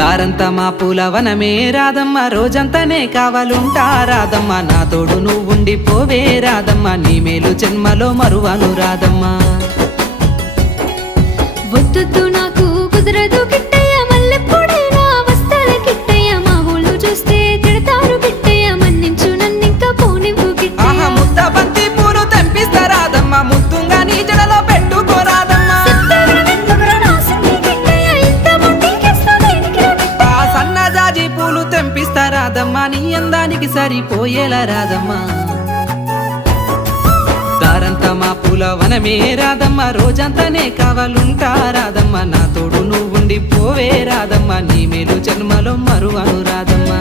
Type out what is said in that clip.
దారంతా మా పూలవనమే రాధమ్మ, రోజంతానే కావాలుంటా రాధమ్మ, నా తోడు నువ్వుండి పోవే రాధమ్మ, నీ మేలు జన్మలో మరువను రాధమ్మ. వద్దు నాకు కుదరదు కిట్టయ్య, మల్లెప్పుడైనా వస్తాల కిట్టయ్య, మా ఊళ్ళు చూస్తే తిడతారు కిట్టయ్య, మన్నించు నన్నింకా పోనివ్వు కిట్టయ్య. ముద్ద బంతి పూలు తెంపిస్తా రాధమ్మ, ముద్దుగా నీ జడలో పెట్టుకోరాదమ్మ. సన్నజాజి పూలు తెంపిస్తా రాధమ్మ, నీ అందానికి సరిపోయేలా రాధమ్మ. దారంతా మా పూలవనమే రాధమ్మ, రోజంతానే కావాలుంటా రాధమ్మ, నా తోడు నువ్వుండి పోవే రాధమ్మ, నీ మేలు జన్మలో మరువను రాధమ్మ.